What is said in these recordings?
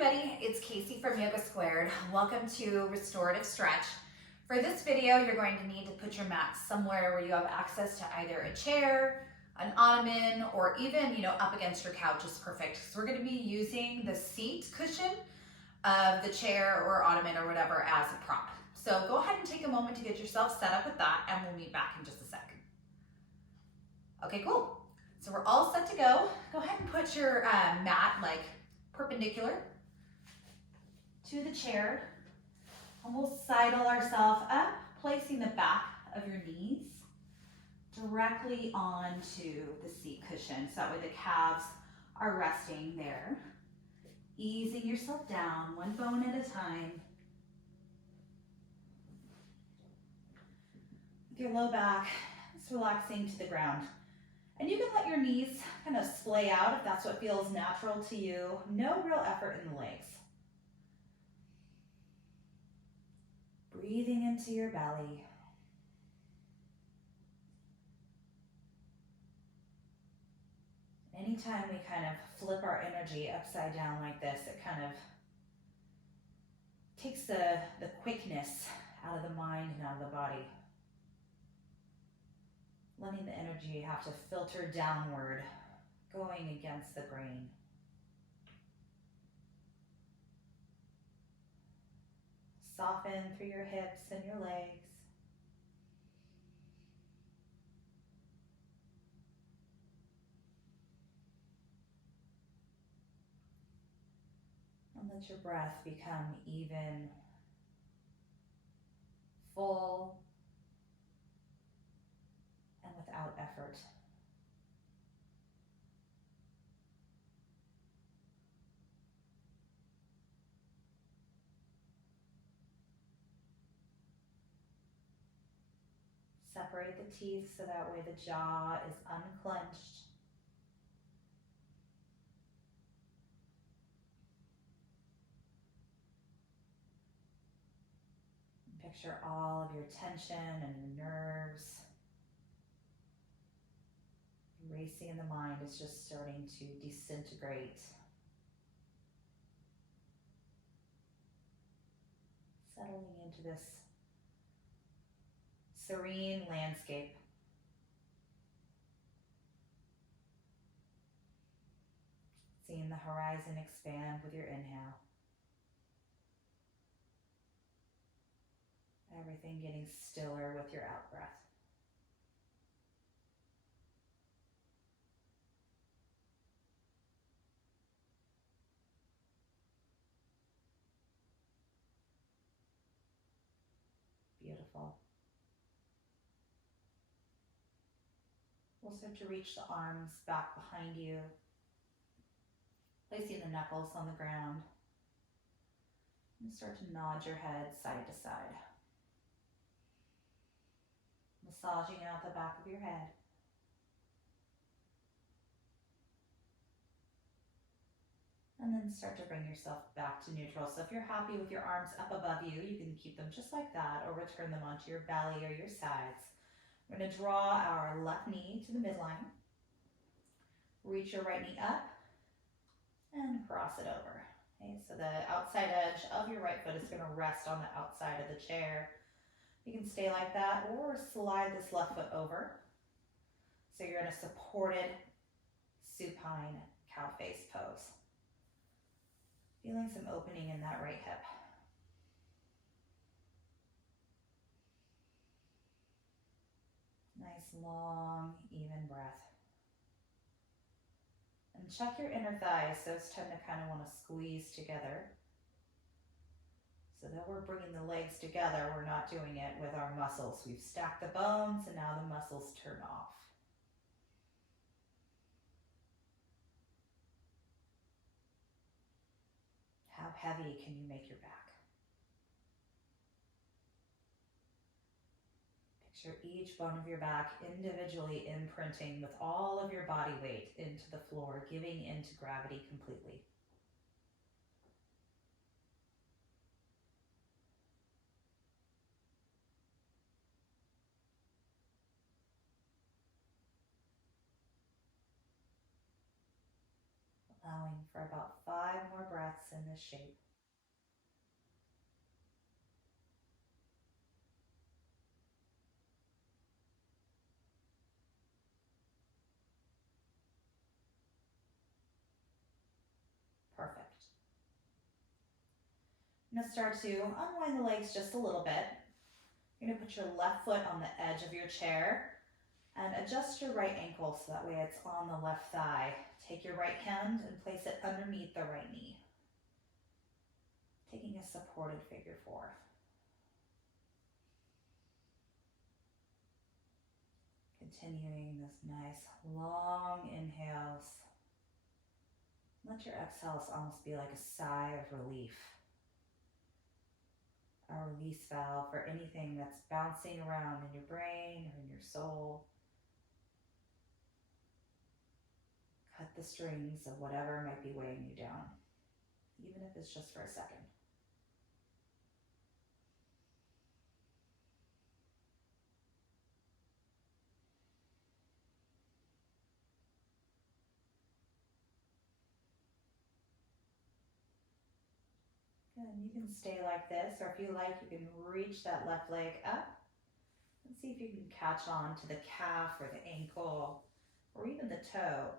everybody, it's Casey from Yoga Squared. Welcome to Restorative Stretch. For this video, you're going to need to put your mat somewhere where you have access to either a chair, an ottoman, or even, up against your couch is perfect. So we're going to be using the seat cushion of the chair or ottoman or whatever as a prop. So go ahead and take a moment to get yourself set up with that, and we'll meet back in just a second. Okay, cool. So we're all set to go. Go ahead and put your mat like perpendicular to the chair, and we'll sidle ourselves up, placing the back of your knees directly onto the seat cushion, so that way the calves are resting there. Easing yourself down, one bone at a time. With your low back, it's relaxing to the ground. And you can let your knees kind of splay out if that's what feels natural to you. No real effort in the legs. Breathing into your belly. Anytime we kind of flip our energy upside down like this, it kind of takes the quickness out of the mind and out of the body. Letting the energy have to filter downward, going against the grain. Soften through your hips and your legs. And let your breath become even, full, and without effort. Separate the teeth so that way the jaw is unclenched. Picture all of your tension and your nerves. Racing in the mind is just starting to disintegrate. Settling into this serene landscape. Seeing the horizon expand with your inhale. Everything getting stiller with your out breath. Beautiful. We'll start to reach the arms back behind you, placing the knuckles on the ground, and start to nod your head side to side. Massaging out the back of your head. And then start to bring yourself back to neutral. So if you're happy with your arms up above you, you can keep them just like that, or return them onto your belly or your sides. We're going to draw our left knee to the midline. Reach your right knee up and cross it over. Okay, so the outside edge of your right foot is going to rest on the outside of the chair. You can stay like that or slide this left foot over. So you're in a supported supine cow face pose. Feeling some opening in that right hip. Nice, long, even breath. And check your inner thighs. Those tend to kind of want to squeeze together. So that we're bringing the legs together, we're not doing it with our muscles. We've stacked the bones and now the muscles turn off. How heavy can you make your back? Picture each bone of your back individually imprinting with all of your body weight into the floor, giving into gravity completely. Allowing for about 5 more breaths in this shape. Perfect. I'm going to start to unwind the legs just a little bit. You're going to put your left foot on the edge of your chair and adjust your right ankle so that way it's on the left thigh. Take your right hand and place it underneath the right knee, taking a supported figure four. Continuing this nice long inhales. Let your exhales almost be like a sigh of relief. A release valve for anything that's bouncing around in your brain or in your soul. Cut the strings of whatever might be weighing you down, even if it's just for a second. Good, you can stay like this, or if you like, you can reach that left leg up and see if you can catch on to the calf or the ankle or even the toe.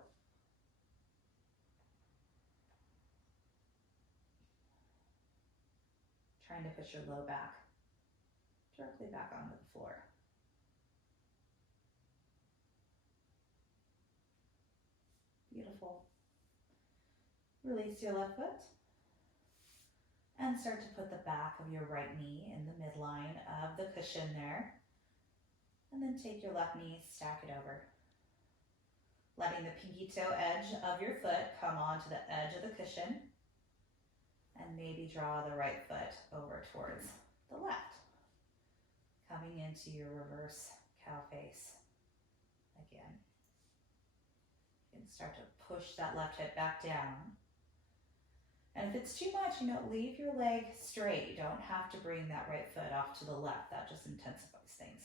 Trying to push your low back directly back onto the floor. Beautiful. Release your left foot and start to put the back of your right knee in the midline of the cushion there. And then take your left knee, stack it over. Letting the pinky toe edge of your foot come onto the edge of the cushion. And maybe draw the right foot over towards the left. Coming into your reverse cow face again. You can start to push that left hip back down. And if it's too much, leave your leg straight. You don't have to bring that right foot off to the left. That just intensifies things.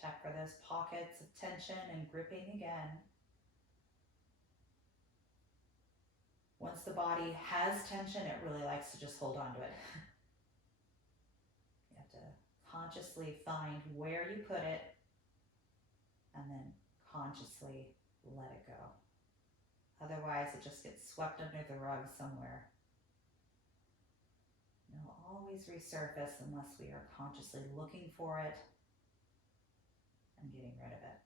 Check for those pockets of tension and gripping again. Once the body has tension, it really likes to just hold on to it. You have to consciously find where you put it and then consciously let it go. Otherwise, it just gets swept under the rug somewhere. It'll always resurface unless we are consciously looking for it and getting rid of it.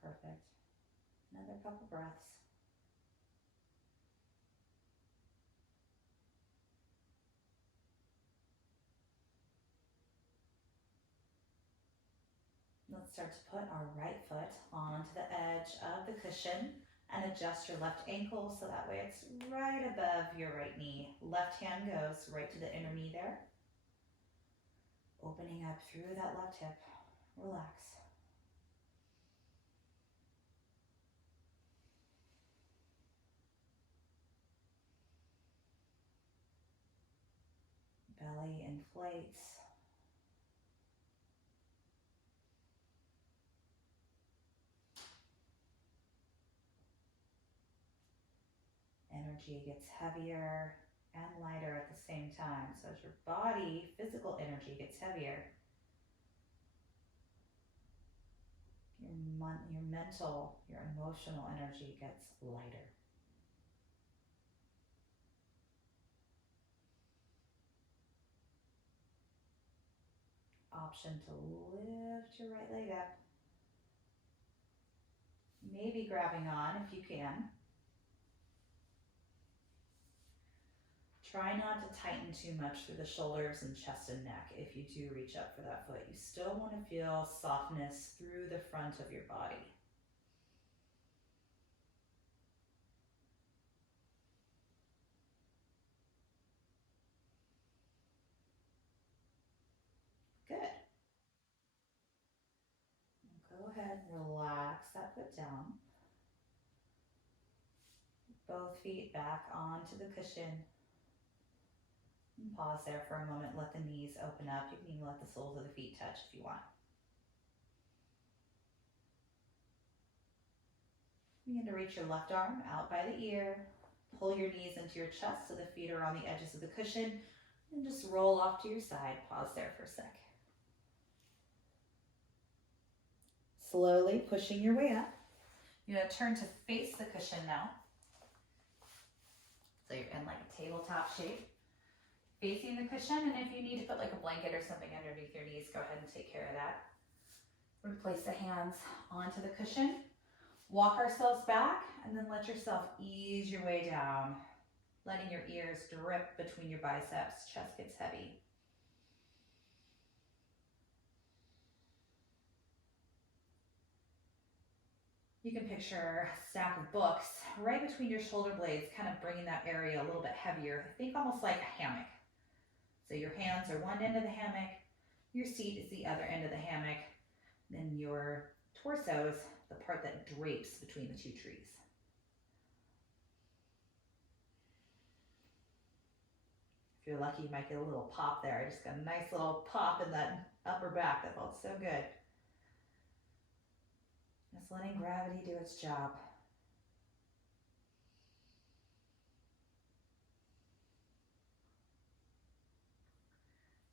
Perfect. Another couple breaths. Let's start to put our right foot onto the edge of the cushion and adjust your left ankle so that way it's right above your right knee. Left hand goes right to the inner knee there. Opening up through that left hip. Relax. Belly inflates. Energy gets heavier and lighter at the same time. So as your body, physical energy gets heavier, your mental, your emotional energy gets lighter. Option to lift your right leg up. Maybe grabbing on if you can. Try not to tighten too much through the shoulders and chest and neck if you do reach up for that foot. You still want to feel softness through the front of your body. Good. Go ahead and relax that foot down. Both feet back onto the cushion. And pause there for a moment. Let the knees open up. You can even let the soles of the feet touch if you want. Begin to reach your left arm out by the ear. Pull your knees into your chest so the feet are on the edges of the cushion. And just roll off to your side. Pause there for a sec. Slowly pushing your way up. You're going to turn to face the cushion now. So you're in like a tabletop shape. Facing the cushion, and if you need to put like a blanket or something underneath your knees, go ahead and take care of that. We're going to place the hands onto the cushion. Walk ourselves back, and then let yourself ease your way down. Letting your ears drip between your biceps. Chest gets heavy. You can picture a stack of books right between your shoulder blades, kind of bringing that area a little bit heavier. Think almost like a hammock. So your hands are one end of the hammock, your seat is the other end of the hammock, then your torso is the part that drapes between the two trees. If you're lucky, you might get a little pop there. I just got a nice little pop in that upper back. That felt so good. Just letting gravity do its job.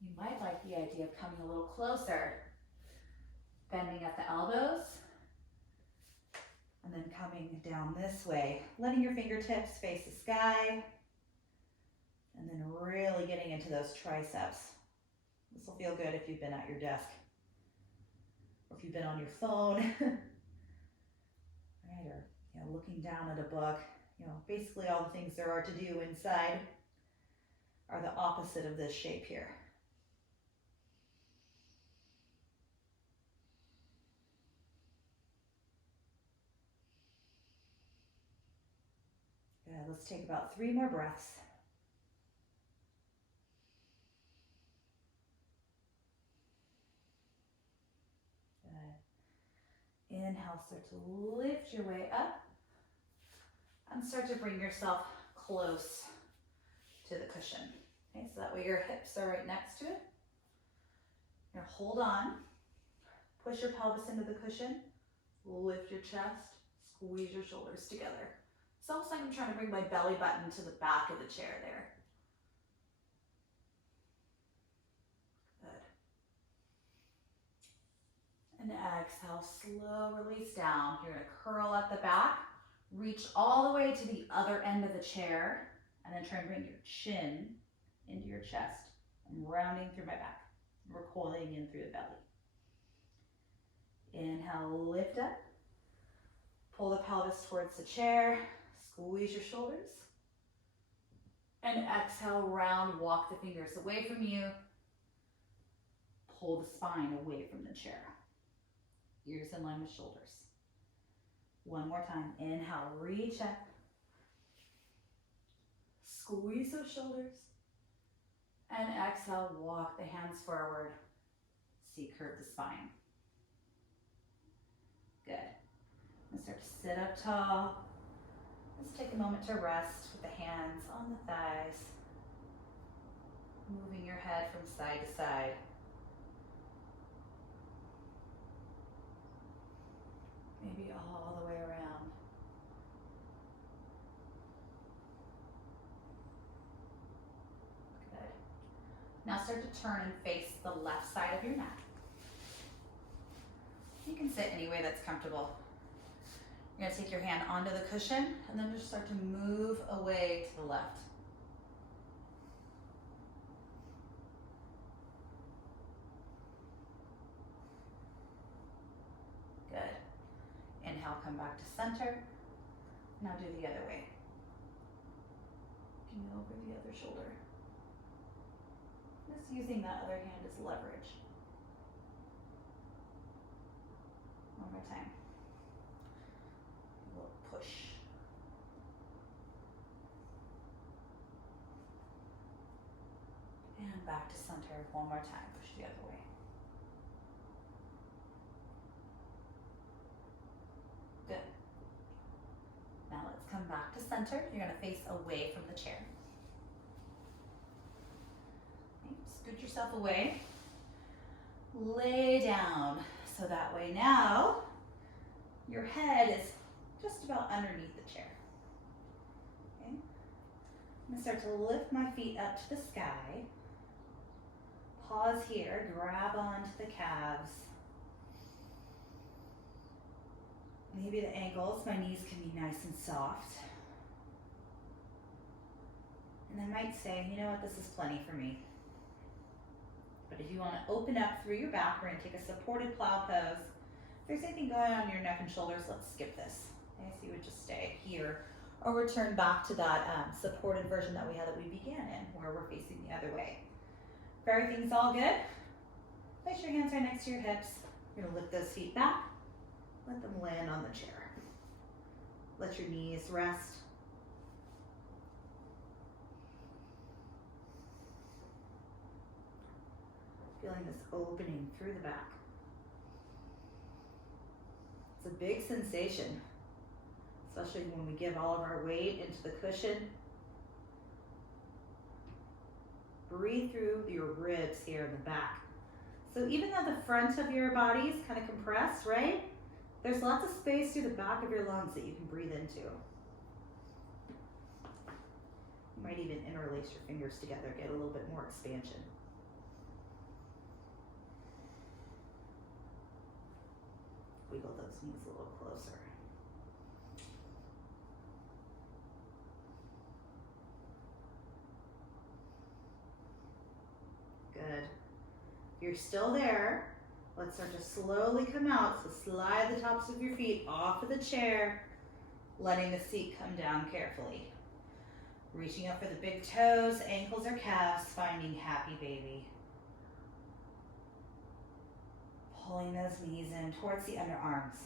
You might like the idea of coming a little closer, bending at the elbows, and then coming down this way, letting your fingertips face the sky, and then really getting into those triceps. This will feel good if you've been at your desk, or if you've been on your phone, right? Or looking down at a book. Basically all the things there are to do inside are the opposite of this shape here. Good. Let's take about 3 more breaths. Good. Inhale, start to lift your way up and start to bring yourself close to the cushion. Okay, so that way your hips are right next to it. You're gonna hold on, push your pelvis into the cushion, lift your chest, squeeze your shoulders together. It's almost like I'm trying to bring my belly button to the back of the chair there. Good. And exhale, slow release down. You're gonna curl at the back, reach all the way to the other end of the chair, and then try and bring your chin into your chest. I'm rounding through my back, recoiling in through the belly. Inhale, lift up. Pull the pelvis towards the chair, squeeze your shoulders. And exhale, round, walk the fingers away from you. Pull the spine away from the chair. Ears in line with shoulders. One more time. Inhale, reach up. Squeeze those shoulders. And exhale, walk the hands forward. See, curve the spine. Good. And start to sit up tall. Let's take a moment to rest with the hands on the thighs. Moving your head from side to side. Maybe all the way around. Good. Now start to turn and face the left side of your mat. You can sit any way that's comfortable. You're gonna take your hand onto the cushion and then just start to move away to the left. Good. Inhale, come back to center. Now do the other way. Looking over the other shoulder. Just using that other hand as leverage. One more time. A little push. And back to center one more time. Push the other way. Good. Now let's come back to center. You're gonna face away from the chair. Okay, scoot yourself away. Lay down. So that way now, your head is just about underneath the chair. Okay. I'm gonna start to lift my feet up to the sky. Pause here, grab onto the calves. Maybe the ankles, my knees can be nice and soft. And I might say, you know what, this is plenty for me. But if you want to open up through your back, we're going to take a supported plow pose. If there's anything going on in your neck and shoulders, let's skip this. Okay, so you would just stay here or return back to that supported version that we had that we began in, where we're facing the other way. If everything's all good, place your hands right next to your hips. You're going to lift those feet back. Let them land on the chair. Let your knees rest. Feeling this opening through the back. It's a big sensation, especially when we give all of our weight into the cushion. Breathe through your ribs here in the back. So even though the front of your body is kind of compressed, right? There's lots of space through the back of your lungs that you can breathe into. You might even interlace your fingers together, get a little bit more expansion. Wiggle those knees a little closer. Good. If you're still there, let's start to slowly come out. So slide the tops of your feet off of the chair, letting the seat come down carefully. Reaching up for the big toes, ankles or calves, finding happy baby. Pulling those knees in towards the underarms.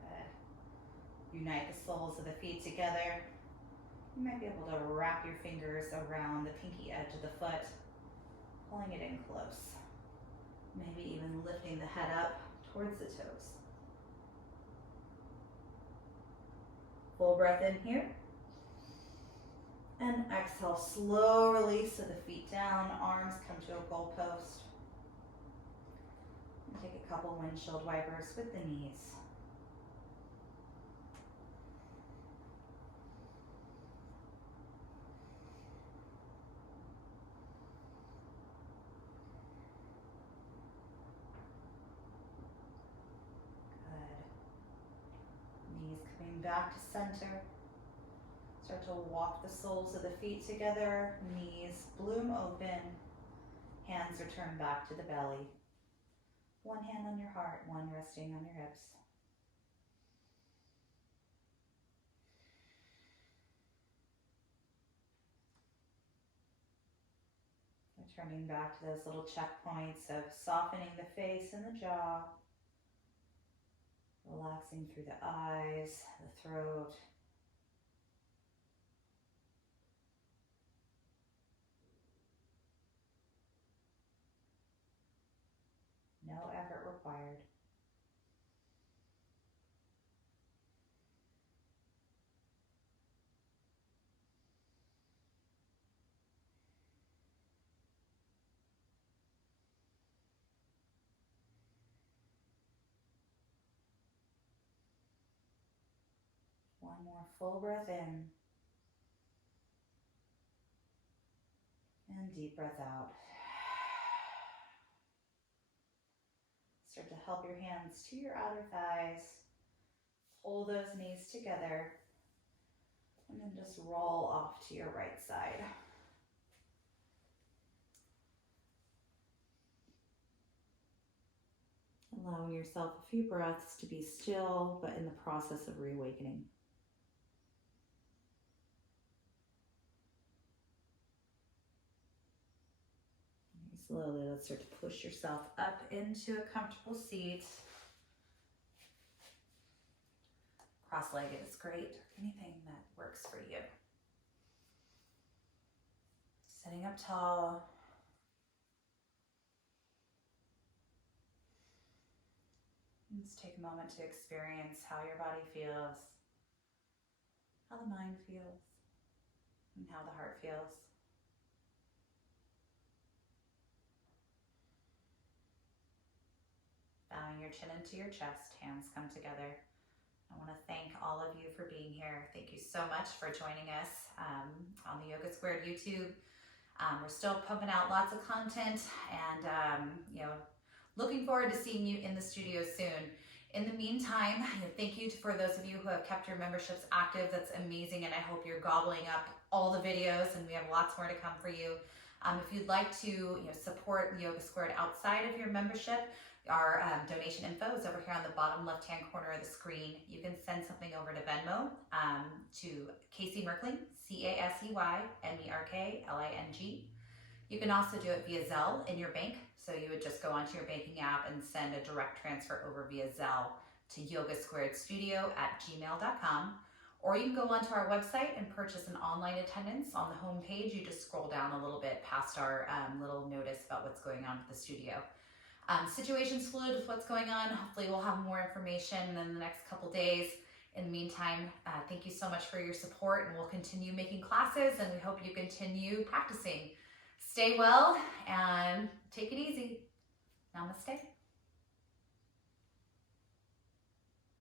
Good. Unite the soles of the feet together. You might be able to wrap your fingers around the pinky edge of the foot, pulling it in close. Maybe even lifting the head up towards the toes. Full breath in here. And exhale, slow release of the feet down, arms come to a goalpost. And take a couple windshield wipers with the knees. Good. Knees coming back to center. Start to walk the soles of the feet together, knees bloom open, hands return back to the belly. One hand on your heart, one resting on your hips. Returning back to those little checkpoints of softening the face and the jaw, relaxing through the eyes, the throat. No effort required. One more full breath in. And deep breath out. Start to help your hands to your outer thighs. Pull those knees together. And then just roll off to your right side. Allowing yourself a few breaths to be still, but in the process of reawakening. Slowly, let's start to push yourself up into a comfortable seat. Cross-legged is great, anything that works for you. Sitting up tall. Just take a moment to experience how your body feels, how the mind feels, and how the heart feels. Bowing your chin into your chest, hands come together. I want to thank all of you for being here. Thank you so much for joining us on the Yoga Squared YouTube. We're still pumping out lots of content, and looking forward to seeing you in the studio soon. In the meantime, thank you for those of you who have kept your memberships active. That's amazing, and I hope you're gobbling up all the videos, and we have lots more to come for you. If you'd like to support Yoga Squared outside of your membership, our donation info is over here on the bottom left-hand corner of the screen. You can send something over to Venmo to Casey Merkling, CASEYMERKLING. You can also do it via Zelle in your bank. So you would just go onto your banking app and send a direct transfer over via Zelle to yogasquaredstudio@gmail.com. Or you can go onto our website and purchase an online attendance. On the home page, you just scroll down a little bit past our little notice about what's going on with the studio. Situation's fluid with what's going on. Hopefully we'll have more information in the next couple days. In the meantime, thank you so much for your support, and we'll continue making classes, and we hope you continue practicing. Stay well and take it easy. Namaste.